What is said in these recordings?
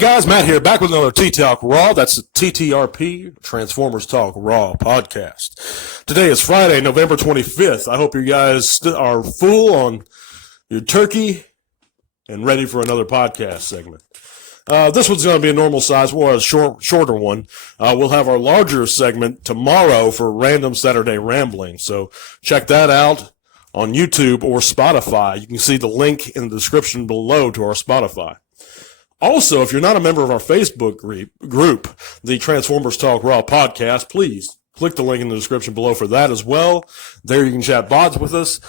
guys, Matt here, back with another T-Talk Raw. That's the TTRP, Transformers Talk Raw podcast. Today is Friday, November 25th. I hope you guys are full on your turkey and ready for another podcast segment. This one's going to be a normal size, or a shorter one. We'll have our larger segment tomorrow for Random Saturday Rambling, so check that out on YouTube or Spotify. You can see the link in the description below to our Spotify. Also, if you're not a member of our Facebook group, the Transformers Talk Raw podcast, please click the link in the description below for that as well. There you can chat bots with us,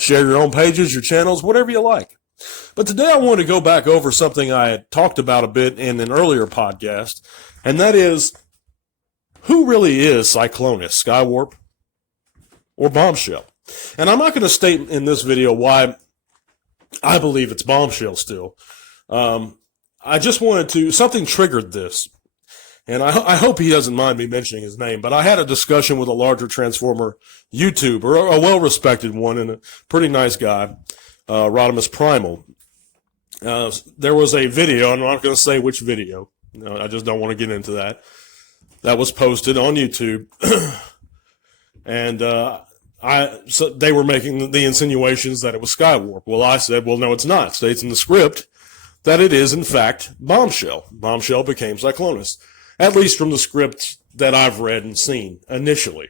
share your own pages, your channels, whatever you like. But today I want to go back over something I had talked about a bit in an earlier podcast, and that is, who really is Cyclonus, Skywarp, or Bombshell? And I'm not going to state in this video why I believe it's Bombshell still. I just wanted to, something triggered this, and I hope he doesn't mind me mentioning his name, but I had a discussion with a larger Transformer YouTuber, a well-respected one, and a pretty nice guy, Rodimus Primal. There was a video, I'm not going to say which video, I just don't want to get into that, that was posted on YouTube, and so they were making the insinuations that it was Skywarp. Well, I said, well, no, it's not. It states in the script that it is, in fact, Bombshell. Bombshell became Cyclonus, at least from the script that I've read and seen initially.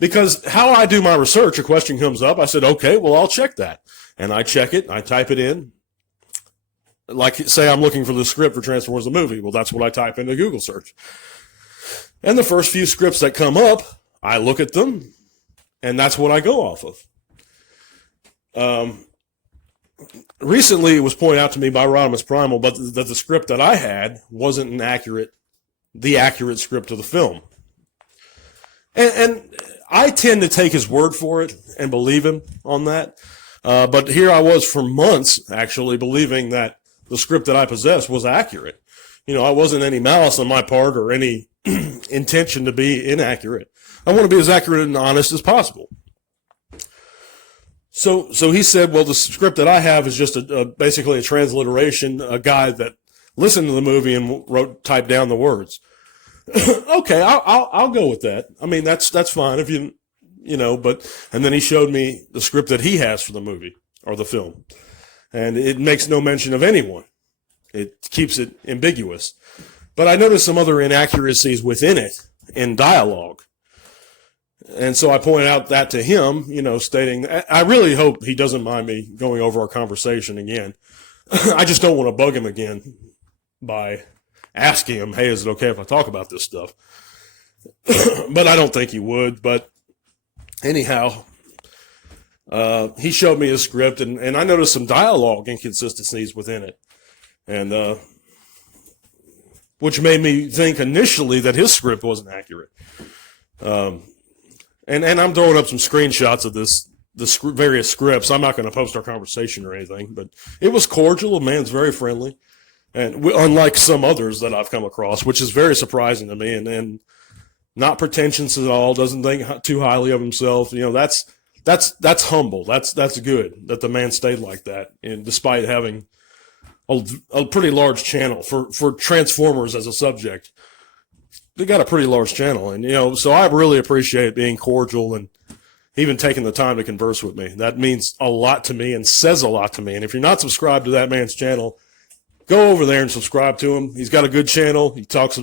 Because how I do my research, a question comes up, I said, okay, well, I'll check that. And I check it, I type it in. Like, say I'm looking for the script for Transformers the movie. Well, that's what I type into Google search. And the first few scripts that come up, I look at them, and that's what I go off of. Recently, it was pointed out to me by Rodimus Primal, but that the script that I had wasn't the accurate script of the film. And I tend to take his word for it and believe him on that. But here I was for months, actually, believing that the script that I possessed was accurate. I wasn't any malice on my part or any intention to be inaccurate. I want to be as accurate and honest as possible. So he said, well, the script that I have is just basically a transliteration, a guy that listened to the movie and typed down the words. Okay, I'll go with that. I mean, that's fine if but, and then he showed me the script that he has for the movie or the film. And it makes no mention of anyone. It keeps it ambiguous. But I noticed some other inaccuracies within it in dialogue. And so I pointed out that to him, stating, I really hope he doesn't mind me going over our conversation again. I just don't want to bug him again by asking him, hey, is it okay if I talk about this stuff? But I don't think he would. But anyhow, he showed me his script, and I noticed some dialogue inconsistencies within it. And which made me think initially that his script wasn't accurate. And I'm throwing up some screenshots of the various scripts. I'm not going to post our conversation or anything, but it was cordial. The man's very friendly, and unlike some others that I've come across, which is very surprising to me, and not pretentious at all. Doesn't think too highly of himself. That's humble. That's good that the man stayed like that, and despite having a pretty large channel for Transformers as a subject. They got a pretty large channel, and so I really appreciate being cordial and even taking the time to converse with me. That means a lot to me and says a lot to me. And if you're not subscribed to that man's channel, go over there and subscribe to him. He's got a good channel. He talks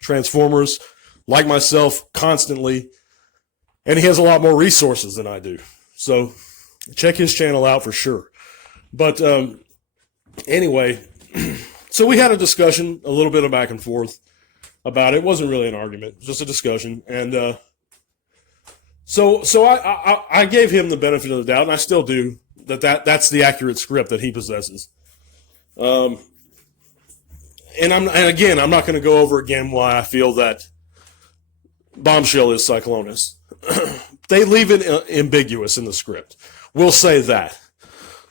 Transformers like myself constantly, and he has a lot more resources than I do. So check his channel out for sure. But anyway, so we had a discussion, a little bit of back and forth about it. It wasn't really an argument, it was just a discussion. And so I gave him the benefit of the doubt, and I still do, that's the accurate script that he possesses. And again, I'm not going to go over again why I feel that Bombshell is Cyclonus. They leave it ambiguous in the script. We'll say that.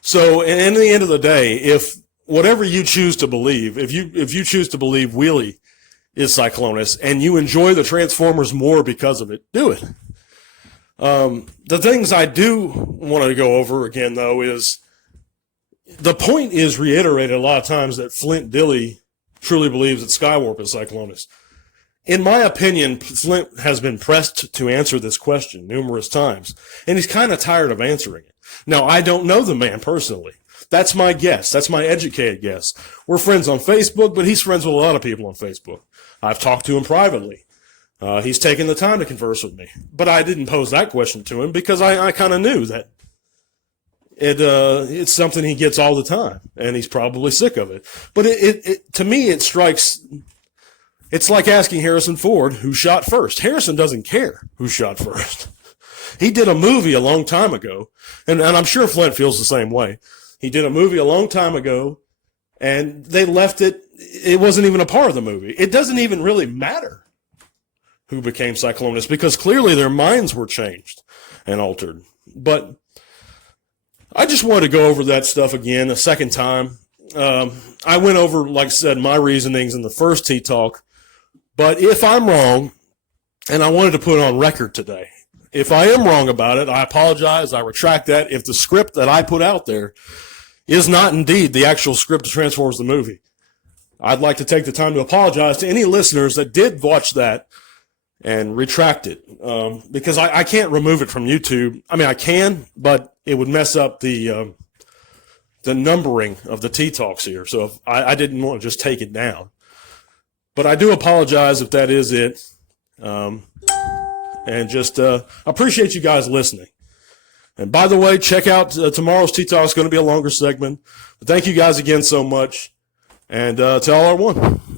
So, in the end of the day, if whatever you choose to believe, if you choose to believe Wheelie is Cyclonus, and you enjoy the Transformers more because of it, do it. The things I do want to go over again, though, is the point is reiterated a lot of times that Flint Dille truly believes that Skywarp is Cyclonus. In my opinion, Flint has been pressed to answer this question numerous times, and he's kind of tired of answering it. Now, I don't know the man personally. That's my guess. That's my educated guess. We're friends on Facebook, but he's friends with a lot of people on Facebook. I've talked to him privately. He's taken the time to converse with me. But I didn't pose that question to him because I kind of knew that it's something he gets all the time, and he's probably sick of it. But to me, it strikes... It's like asking Harrison Ford who shot first. Harrison doesn't care who shot first. He did a movie a long time ago, and I'm sure Flint feels the same way. He did a movie a long time ago, and they left it. It wasn't even a part of the movie. It doesn't even really matter who became Cyclonus because clearly their minds were changed and altered. But I just wanted to go over that stuff again a second time. I went over, like I said, my reasonings in the first T-Talk. But if I'm wrong, and I wanted to put it on record today, if I am wrong about it, I apologize. I retract that. If the script that I put out there is not indeed the actual script of Transformers the movie, I'd like to take the time to apologize to any listeners that did watch that and retract it. Because I can't remove it from YouTube. I mean, I can, but it would mess up the numbering of the T-Talks here. So if I didn't want to just take it down. But I do apologize if that is it. And just appreciate you guys listening. And by the way, check out tomorrow's T-Talk. It's going to be a longer segment. But thank you guys again so much. And to all our one.